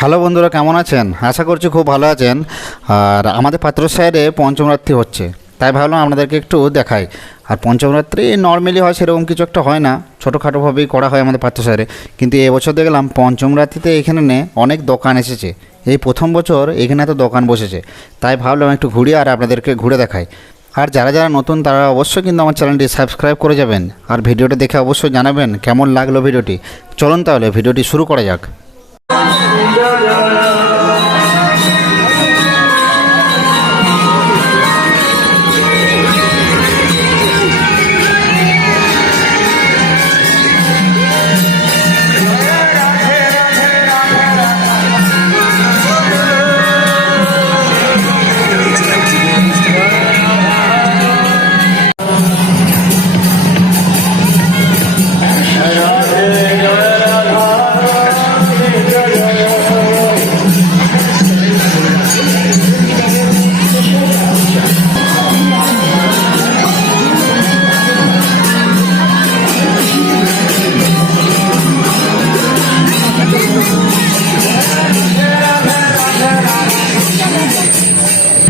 Hello বন্ধুরা, কেমন আছেন? আশা করছি খুব ভালো আছেন। আর আমাদের পাত্র সাইডে পঞ্চমরাত্রি হচ্ছে, তাই ভাবলাম আপনাদেরকে একটু দেখাই। আর পঞ্চমরাত্রি নর্মালি হয়, সেরকম কিছু একটা হয় না। ছোটোখাটোভাবেই করা হয় আমাদের পাত্র সাইডে কিন্তু এবছর দেখলাম পঞ্চমরাত্রিতে এখানে নে অনেক দোকান এসেছে। এই প্রথম বছর এখানে এত দোকান বসেছে। তাই ভাবলাম একটু ঘুরি আর আপনাদেরকে ঘুরে দেখাই। আর যারা যারা নতুন, তারা অবশ্যই কিন্তু আমার চ্যানেলটি সাবস্ক্রাইব করে যাবেন। আর ভিডিওটা দেখে অবশ্যই জানাবেন কেমন লাগল ভিডিওটি। চলুন তাহলে ভিডিওটি শুরু করা যাক।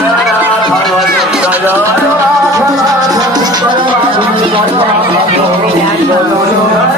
জয় রাধা